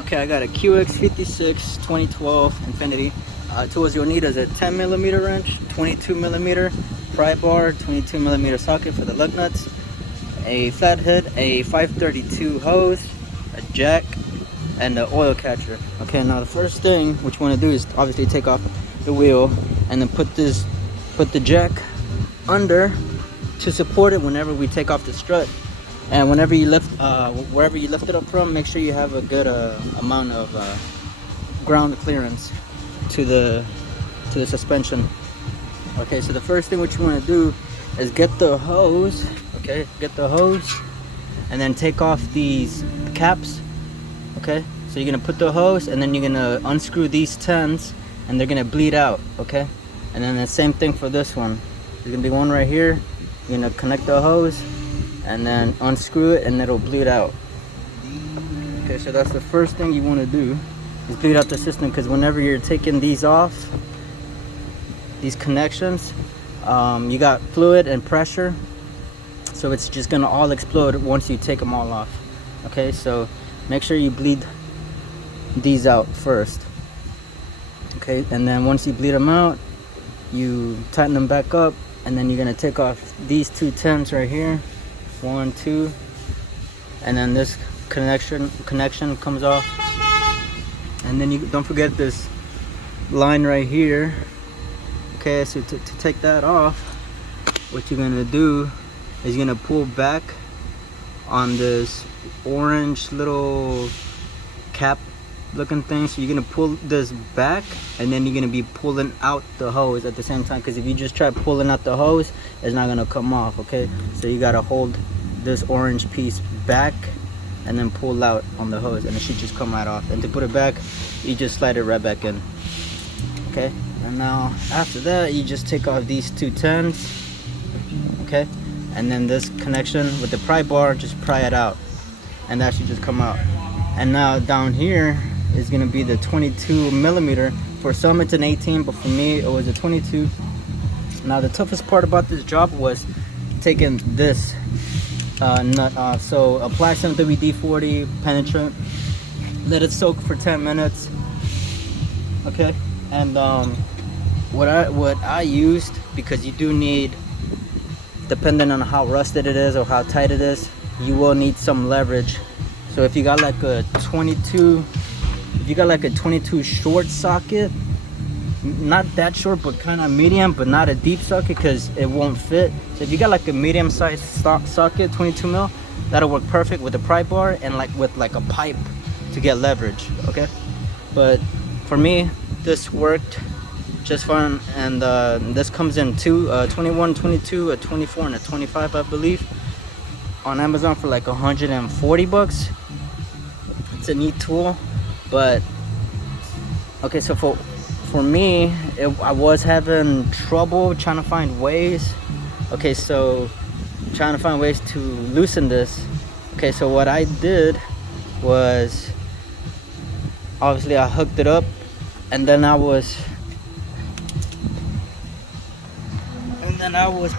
Okay, I got a QX56 2012 Infiniti. Tools you'll need is a 10mm wrench, 22mm pry bar, 22mm socket for the lug nuts, a flathead, a 532 hose, a jack, and the oil catcher. Okay, now the first thing what you want to do is obviously take off the wheel and then put the jack under to support it whenever we take off the strut. And whenever you lift, wherever you lift it up from, make sure you have a good amount of ground clearance to the suspension. Okay, so the first thing what you want to do is get the hose. Okay, get the hose, and then take off these caps. Okay, so you're gonna put the hose, and then you're gonna unscrew these 10s, and they're gonna bleed out. Okay, and then the same thing for this one. There's gonna be one right here. You're gonna connect the hose and then unscrew it, and it'll bleed out. Okay, so that's the first thing you want to do, is bleed out the system, because whenever you're taking these off, these connections, you got fluid and pressure, so it's just gonna all explode once you take them all off. Okay, so make sure you bleed these out first. Okay, and then once you bleed them out, you tighten them back up, and then you're gonna take off these two 10s right here. 1, 2, and then this connection comes off, and then you don't forget this line right here. Okay, so to take that off, what you're gonna do is you're gonna pull back on this orange little cap looking thing. So you're gonna pull this back, and then you're gonna be pulling out the hose at the same time, because if you just try pulling out the hose, it's not gonna come off. Okay, so you gotta hold this orange piece back and then pull out on the hose, and it should just come right off. And to put it back, you just slide it right back in. Okay, and now after that, you just take off these two 10s. Okay, and then this connection with the pry bar, just pry it out, and that should just come out. And now down here is gonna be the 22mm. For some it's an 18, but for me it was a 22. Now the toughest part about this job was taking this nut off. So apply some WD-40 penetrant, let it soak for 10 minutes. Okay, and what I used, because you do need, depending on how rusted it is or how tight it is, you will need some leverage. So if you got like a 22 short socket, not that short but kind of medium, but not a deep socket, because it won't fit. So if you got like a medium sized socket, 22mm, that'll work perfect with a pry bar and like with like a pipe to get leverage. Okay, but for me this worked just fine. And this comes in two 21, 22, a 24, and a 25, I believe, on Amazon for like 140 bucks. It's a neat tool. But okay, so for me, I was having trouble trying to find ways. Okay, so trying to find ways to loosen this. Okay, so what I did was, obviously I hooked it up, and then I was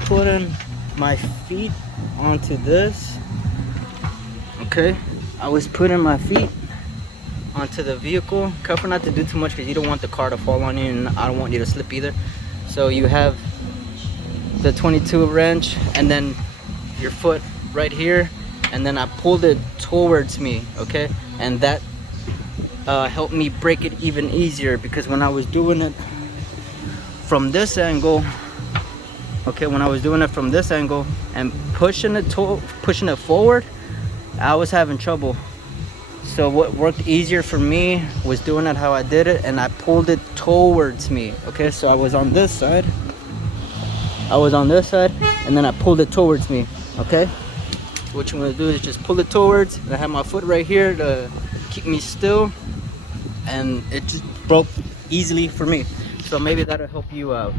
putting my feet onto this. Okay, I was putting my feet onto the vehicle. Careful not to do too much, because you don't want the car to fall on you, and I don't want you to slip either. So you have the 22 wrench and then your foot right here, and then I pulled it towards me. Okay, and that helped me break it even easier, because when I was doing it from this angle, okay, when I was doing it from this angle and pushing it forward, I was having trouble. So what worked easier for me was doing it how I did it, and I pulled it towards me. Okay, so I was on this side, and then I pulled it towards me. Okay, so what you want to do is just pull it towards, and I have my foot right here to keep me still, and it just broke easily for me. So maybe that'll help you out.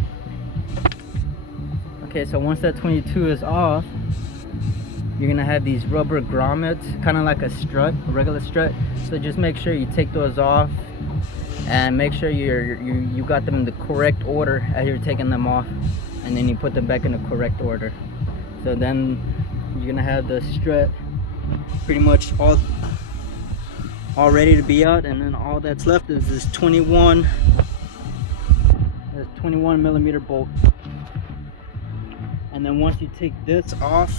Okay, so once that 22 is off, you're gonna have these rubber grommets, kind of like a strut, a regular strut. So just make sure you take those off, and make sure you got them in the correct order as you're taking them off, and then you put them back in the correct order. So then you're gonna have the strut pretty much all all ready to be out, and then all that's left is this 21 millimeter bolt. And then once you take this off,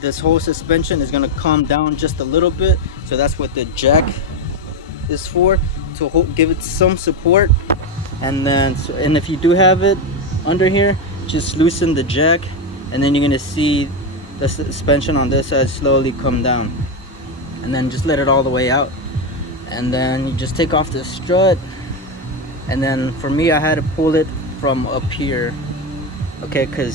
this whole suspension is going to calm down just a little bit. So that's what the jack is for, to give it some support. And then and if you do have it under here, just loosen the jack, and then you're going to see the suspension on this side slowly come down. And then just let it all the way out, and then you just take off the strut. And then for me, I had to pull it from up here, okay, because